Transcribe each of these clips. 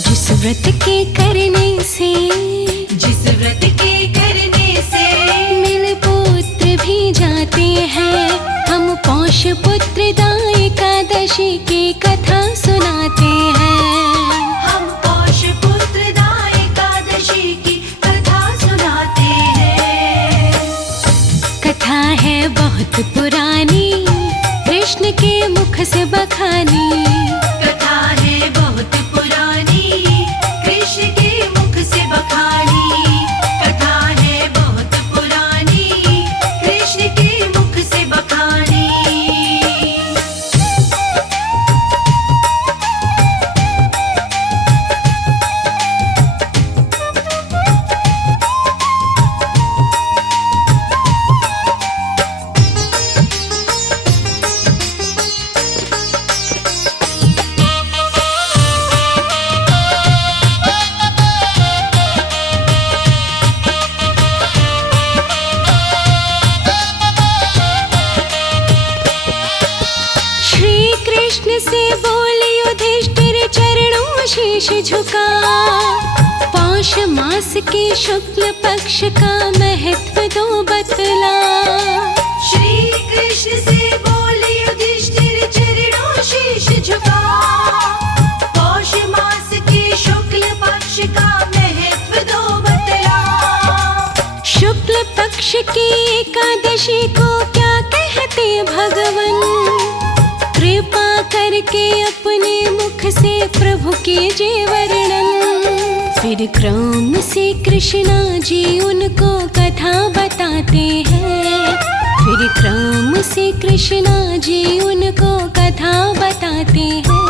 जिस व्रत के करने से मिल पुत्र भी जाते हैं, हम पौष पुत्रदा एकादशी की कथा सुनाते हैं। हम पौष पुत्रदा एकादशी की कथा सुनाते हैं। कथा है बहुत पुरानी, कृष्ण के मुख से बखानी। कथा है बहुत पुरानी, कृष्ण के मुख से बखानी। कथा है बहुत पुरानी, कृष्ण के मुख से बखानी। कृष्ण से बोले युधिष्ठिर चरणों शीश झुका, पौष मास के शुक्ल पक्ष का महत्व दो बतला। श्री कृष्ण से बोले युधिष्ठिर चरणों शीश झुका, पौष मास के शुक्ल पक्ष का महत्व दो बतला। शुक्ल पक्ष की एकादशी को क्या कहते भगवन, कृपा करके अपने मुख से प्रभु कीजिए वर्णन। फिर क्रम से कृष्णा जी उनको कथा बताते हैं। फिर क्रम से कृष्णा जी उनको कथा बताते हैं।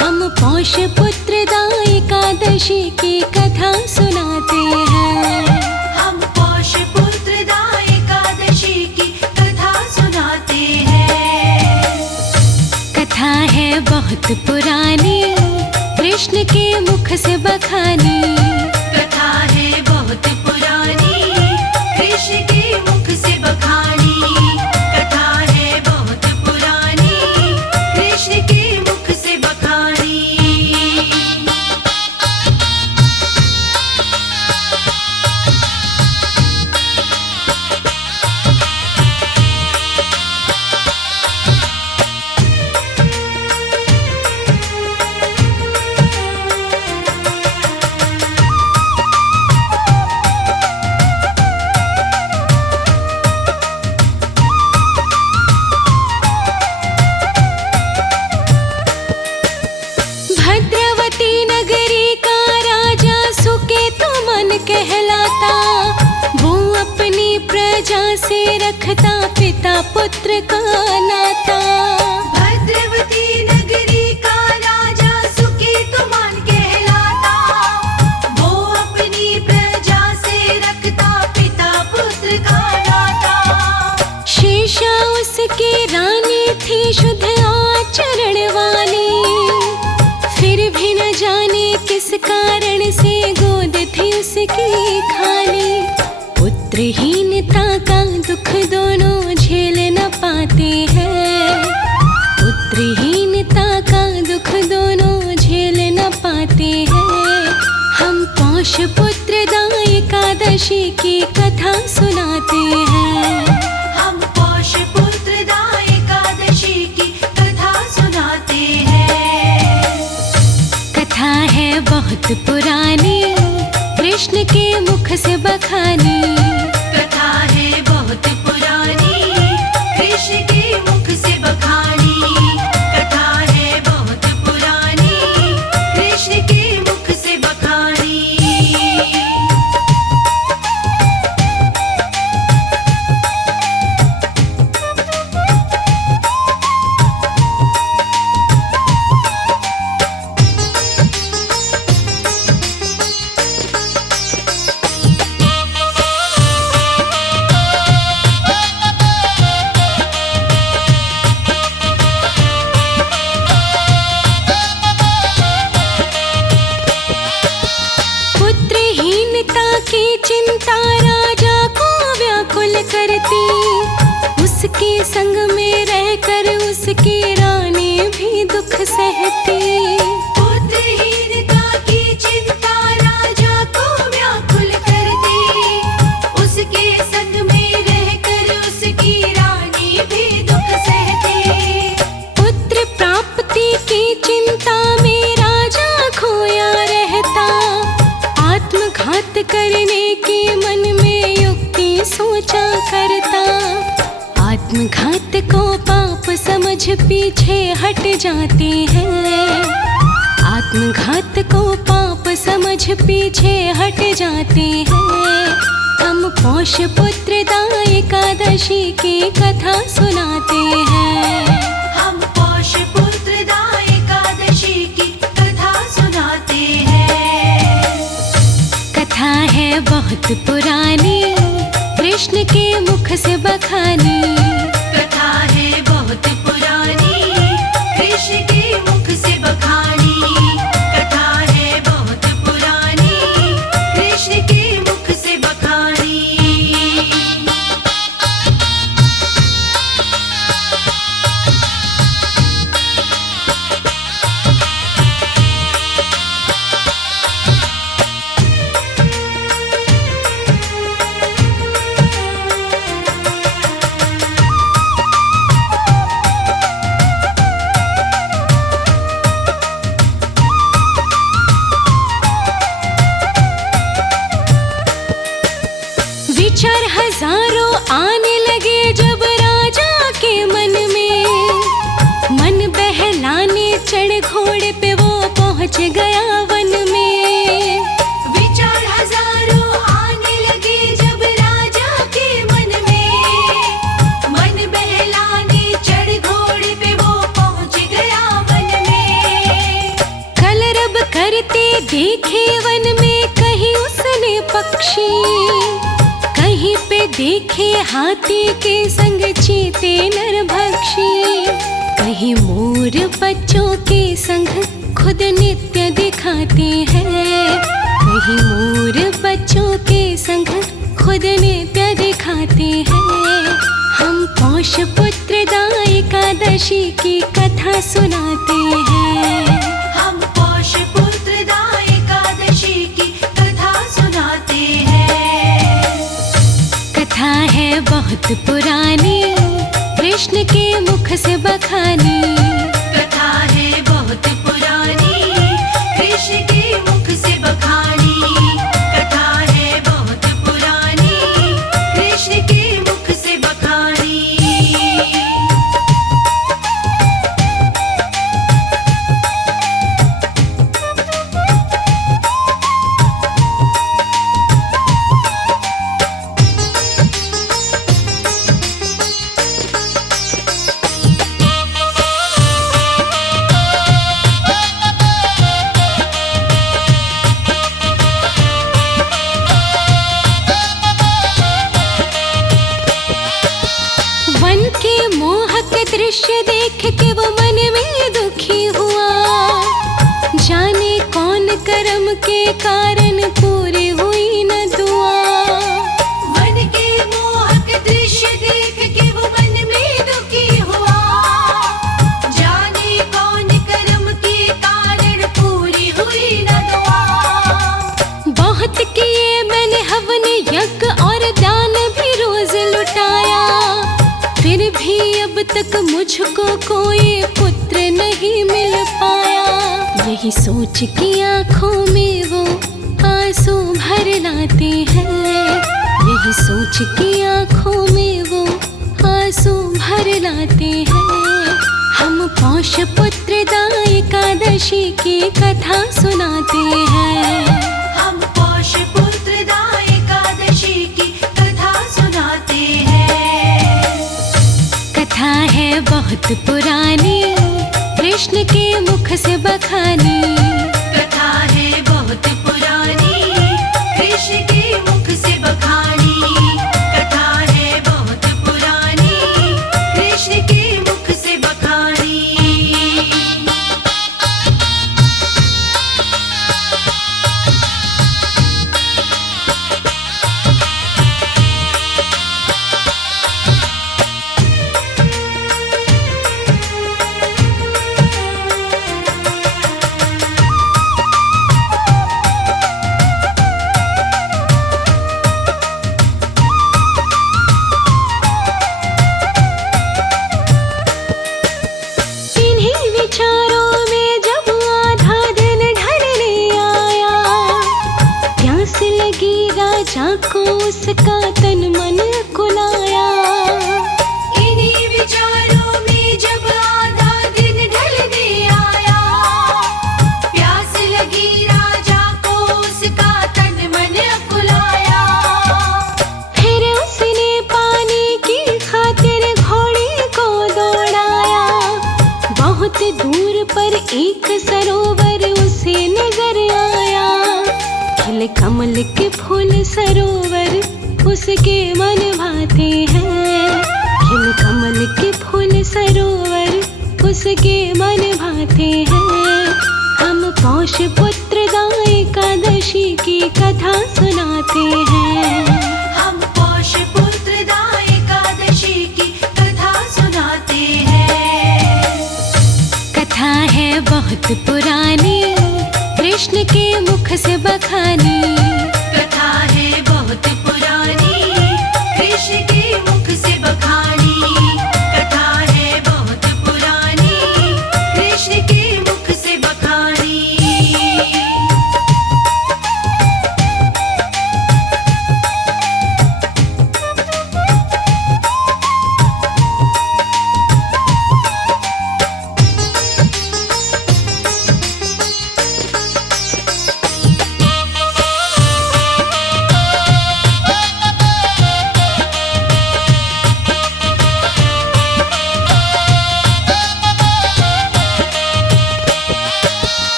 हम पौष पुत्रदा एकादशी की कथा सुनाते हैं। हम पौष पुत्रदा एकादशी की कथा सुनाते हैं। कथा है बहुत पुरानी, कृष्ण के मुख से बखानी। कथा है बहुत पुरानी, कृष्ण के मुख से बखानी। कथा है बहुत पुरानी, कृष्ण के मुख से बखानी। भद्रवती नगरी का राजा सुकेतुमन कहलाता, वो अपनी प्रजा से रखता पिता पुत्र का नाता। भद्रवती नगरी का राजा सुकेतुमन कहलाता, वो अपनी प्रजा से रखता पिता पुत्र का नाता। शेषा उसकी रानी थी शुद्ध आचरण वाली, फिर भी न जाने किस कारण से गोद थी उसकी खाली। पुत्रहीनता का दुख दोनों झेल न पाते हैं। पुत्रहीनता का दुख दोनों झेल न पाते हैं। हम पौष पुत्रदा एकादशी की कथा सुनाते हैं। हम पौष पुत्रदा एकादशी की कथा सुनाते हैं। कथा है बहुत पुरानी, कृष्ण के मुख से बखानी। कथा है बहुत पुरानी, कृष्ण के मुख से बखानी। कथा है बहुत पुरानी, कृष्ण के मुख से बखानी। करती, उसके संग में रहकर उसकी रानी भी दुख सहती। पुत्रहीनता करने की मन में युक्ति सोचा करता, आत्मघात को पाप समझ पीछे हट जाते हैं। आत्मघात को पाप समझ पीछे हट जाते हैं। हम पौष पुत्रदा एकादशी की कथा सुनाते हैं। हम पौष पुत्रदा एकादशी की कथा सुनाते हैं। कथा है बहुत पुरानी, कृष्ण के मुख से बखानी। कथा है बहुत पुरानी, कृष्ण के मुख से बखानी। कथा है बहुत पुरानी, कृष्ण के मुख से बखानी। विचार हजारों आने लगे जब राजा के मन में। मन बहलाने चढ़ घोड़े पे वो पहुंच गया वन में। विचार हजारों आने लगे जब राजा के मन में। मन बहलाने चढ़ घोड़े पे वो पहुंच गया वन में। कलरब करते देखे वन में कहीं उसने पक्षी, कहीं पे देखे हाथी के संग चीते नरभक्षी। कहीं मोर बच्चों के संग खुद नित्य दिखाते हैं। कहीं मोर बच्चों के संग खुद नित्य दिखाते हैं। हम पौष पुत्रदा एकादशी की कथा सुनाते हैं। हम पौष पुत्रदा एकादशी की कथा सुनाते हैं। कथा है बहुत पुरानी, कृष्ण के मुख से बखानी। कथा है बहुत पुरानी, कृष्ण के मुख से बखानी। कथा है बहुत पुरानी, कृष्ण के मुख से बखानी। वन के मोहक दृश्य देख के वो मन में दुखी हुआ। जाने कौन कर्म के कारण पूरी हुई न दुआ। वन के मोहक दृश्य देख के वो मन में दुखी हुआ। जाने कौन कर्म के कारण पूरी हुई न दुआ। बहुत किए मैंने हवन यज्ञ और दान भी रोज लुटाया, फिर भी अब तक मुझको कोई पुत्र नहीं मिल पाया। यही सोच की आंखों में वो आंसू भर लाते हैं। यही सोच की आंखों में वो आंसू भर लाते हैं। हम पौष पुत्रदा एकादशी की कथा सुनाते हैं। हम पौष पुत्रदा एकादशी की कथा सुनाते हैं। कथा है बहुत पुरानी, कृष्ण के मुख से बखानी। कथा है बहुत पुरानी, कृष्ण के मुख से बखानी। कथा है बहुत पुरानी, कृष्ण के मुख से बखानी। राजा को उसका तन मन कुलाया। इन्हीं विचारों में जब आधा दिन ढलने आया, प्यास लगी राजा को उसका तन मन कुलाया। फिर उसने पानी की खातिर घोड़े को दौड़ाया। बहुत दूर पर एक सरोवर उसे नजर आया। खिले कमल के फूल सरोवर उसके मन भाते हैं। खिले कमल के फूल सरोवर उसके मन भाते हैं। हम पौष पुत्रदा एकादशी की कथा सुनाते हैं। हम पौष पुत्रदा एकादशी की कथा सुनाते हैं। कथा है बहुत पुरानी, कृष्ण के मुख से बखानी। कथा है बहुत पुरानी, कृष्ण के मुख से बखानी। कथा है बहुत पुरानी, कृष्ण के मुख से बखानी।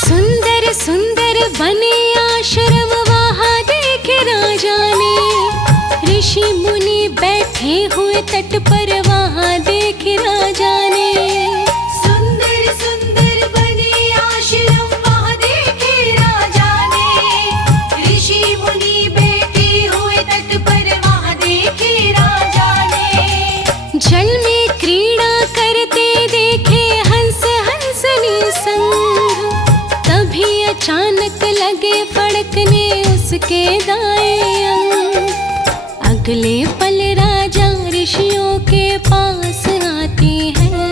सुंदर सुंदर बने आश्रम वहाँ देखे राजा ने। ऋषि मुनि बैठे हुए तट पर वहाँ देखे राजा ने। सुंदर सुंदर बने आश्रम वहाँ देखे राजा ने। ऋषि मुनि बैठे हुए तट पर वहाँ देखे राजा ने। जल में क्रीड़ा करते देखे हंस हंसनी संग। तभी अचानक लगे फड़कने उसके दाएं अंग। अगले पल राजा ऋषियों के पास आते हैं।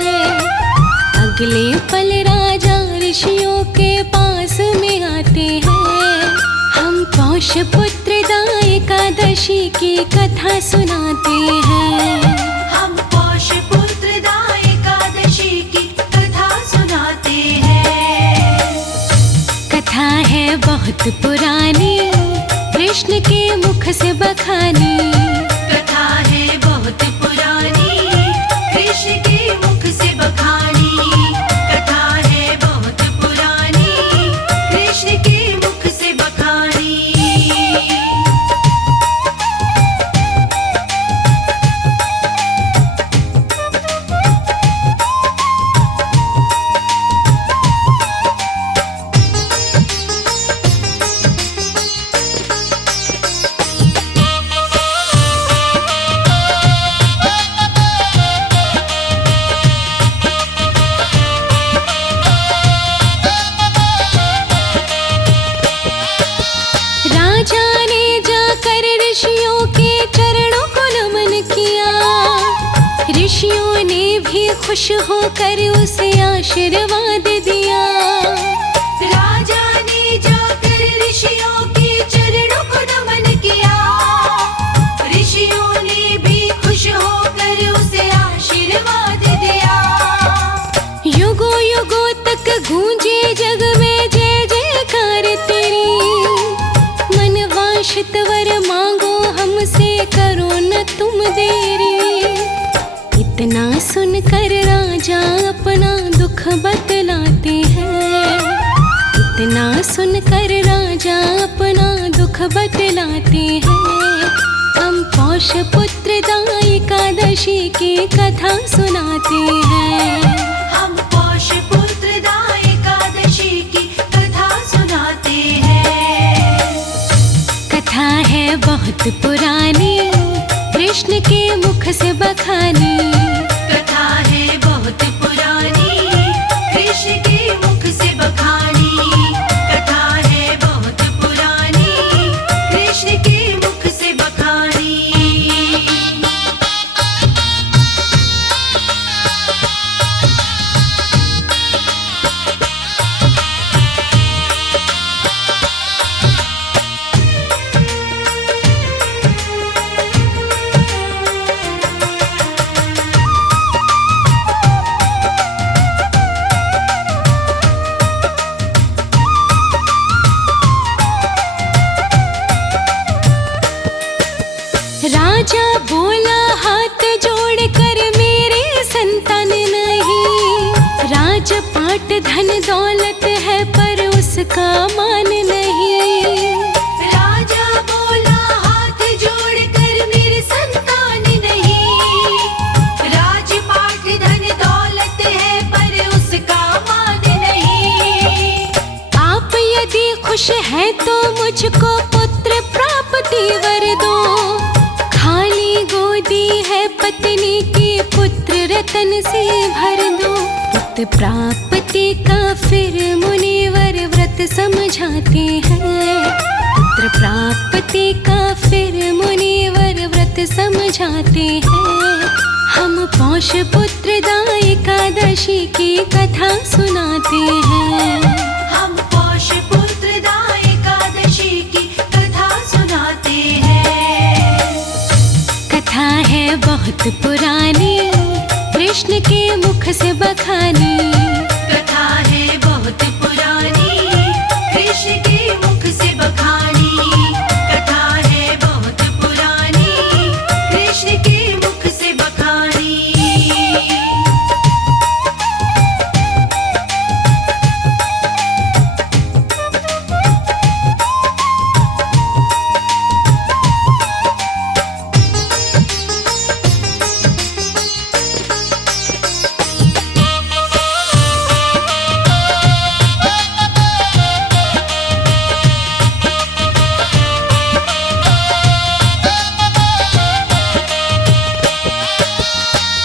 अगले पल राजा ऋषियों के पास में आते हैं। हम पौष पुत्रदा एकादशी की कथा सुनाते हैं। हम पौष पुत्रदा एकादशी की कथा सुनाते हैं। कथा है बहुत पुरानी, कृष्ण के मुख से बखानी। कथा है बहुत पुरानी, कृष्ण के मुख से बखानी। कथा है बहुत पुरानी, कृष्ण के मुख से बखानी। राजा ने जाकर ऋषियों के चरणों को नमन किया। ऋषियों ने भी खुश होकर उसे आशीर्वाद दिया। राजा ने जाकर ऋषियों के चरणों को नमन किया। ऋषियों ने भी खुश होकर उसे आशीर्वाद दिया। युगों युगों तक गूंजे जग में जय जयकार तेरी। मन वांछित वर मांगो हमसे, करो न तुम देरी। इतना सुनकर राजा अपना दुख बतलाते हैं। इतना सुनकर राजा अपना दुख बतलाते हैं। हम पौष पुत्रदा एकादशी की कथा सुनाते हैं। हम पौष पुत्रदा एकादशी की कथा सुनाते हैं। कथा है बहुत पुरानी, कृष्ण के मुख से बखानी। कथा है बहुत पुरानी, कृष्ण के मुख से बखानी। कथा है बहुत पुरानी, कृष्ण के मुख से बखानी। राजा बोला हाथ जोड़ कर मेरे संतान नहीं, राजपाट धन दौलत है पर उसका मान नहीं। राजा बोला हाथ जोड़ कर मेरे संतान नहीं, राजपाट धन दौलत है पर उसका मान नहीं। आप यदि खुश हैं तो मुझको पुत्र प्राप्ति वर दो, खाली गोदी है पत्नी की पुत्र रतन से भर दो। पुत्र प्राप्ति का फिर मुनिवर व्रत समझाते हैं, पुत्र प्राप्ति का फिर मुनिवर व्रत समझाते हैं। हम पौष पुत्रदा एकादशी की कथा सुनाते हैं, हम पौष पुत्रदा एकादशी की कथा सुनाते हैं। कथा है बहुत पुरानी, कृष्ण के मुख से बखानी। कथा है बहुत पुरानी, कृष्ण के मुख से बखानी। कथा है बहुत पुरानी, कृष्ण के मुख से बखानी।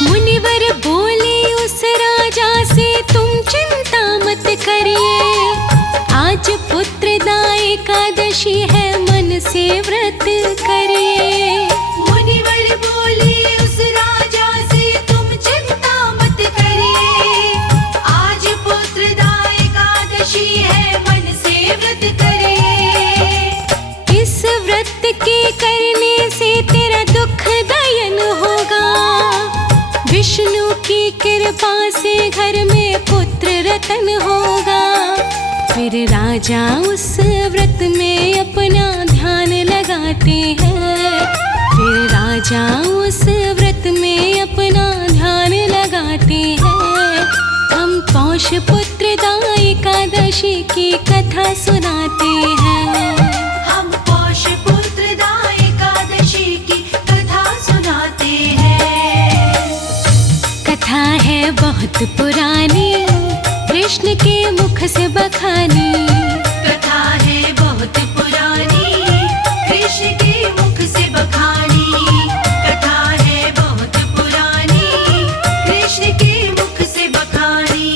मुनिवर बोले उस राजा से तुम चिंता मत करिए, आज पुत्रदा एकादशी है मन से व्रत करिए। मुनिवर बोले उस राजा से तुम चिंता मत करिए, आज पुत्रदा एकादशी है मन से व्रत करिए। इस व्रत के करने से तेरा दुख दयन होगा, विष्णु की कृपा से घर में पुत्र रतन होगा। फिर राजा उस व्रत में अपना ध्यान लगाते हैं, फिर राजा उस व्रत में अपना ध्यान लगाते हैं। हम पौष पुत्रदा एकादशी की कथा सुनाते हैं, हम पौष पुत्रदा एकादशी की कथा सुनाते हैं। कथा है बहुत पुरानी, कृष्ण के मुख से बखानी। कथा है बहुत पुरानी, कृष्ण के मुख से बखानी। कथा है बहुत पुरानी, कृष्ण के मुख से बखानी।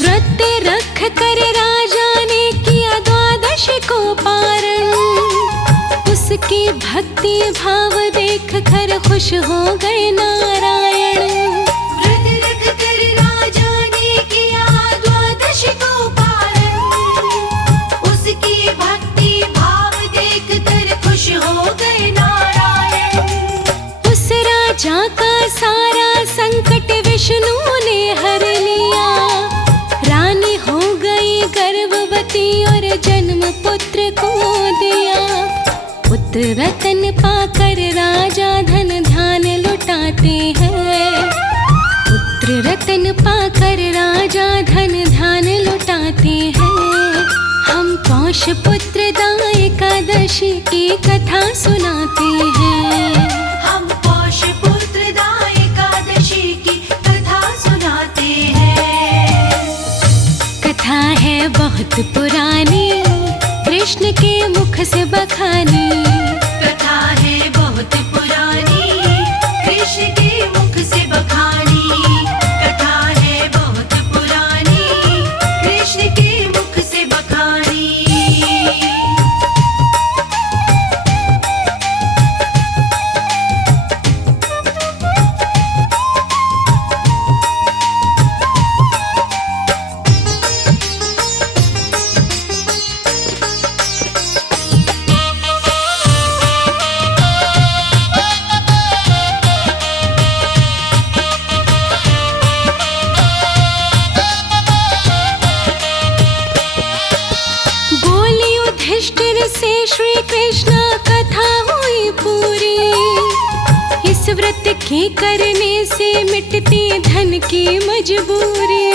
व्रत रख कर राजा ने किया द्वादश को पारण, उसकी भक्ति भाव देख कर खुश हो गए नारायण। व्रत रख कर राजा ने किया द्वादश को पारण, उसकी भक्ति भाव देख कर खुश हो गए नारायण। उस राजा का सारा संकट विष्णु ने हर लिया, रानी हो गई गर्भवती और जन्म पुत्र को दिया। पुत्र रतन पाकर राजा धन ध्यान लुटाते हैं, पुत्र रतन पाकर राजा धन ध्यान लुटाते हैं। हम पौष पुत्रदा एकादशी की कथा सुनाते हैं, हम पौष पुत्रदा एकादशी की कथा सुनाते हैं। कथा है बहुत पुरानी, कृष्ण के मुख से बखानी। कथा है बहुत पुरानी, कृष्ण के मुख से बखानी। कथा है बहुत पुरानी, कृष्ण के मुख से बखानी। युधिष्ठिर से श्री कृष्ण कथा हुई पूरी। इस व्रत के करने से मिटती धन की मजबूरी।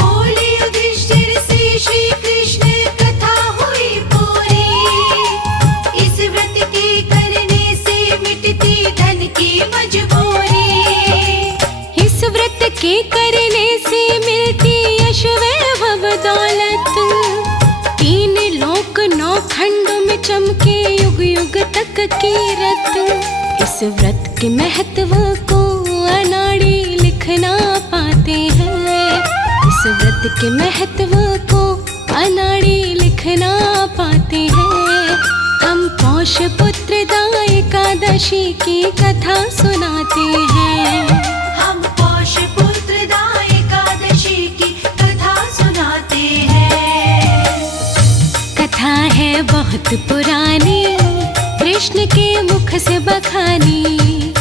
बोले युधिष्ठिर से श्री कृष्ण कथा हुई पूरी। इस व्रत के करने से मिटती धन की मजबूरी। इस व्रत के करने से मिलती यश वैभव दौलत। 3 लोक 9 खंडों में चमके युग युग तक की रत। इस व्रत के महत्व को अनाड़ी लिख ना पाते हैं। इस व्रत के महत्व को अनाड़ी लिख ना पाते हैं। हम पौष पुत्रदा एकादशी की कथा सुनाते हैं। हम पौष पुत्रदा एकादशी की कथा सुनाते हैं। कथा है बहुत पुरानी, कृष्ण के मुख से बखानी।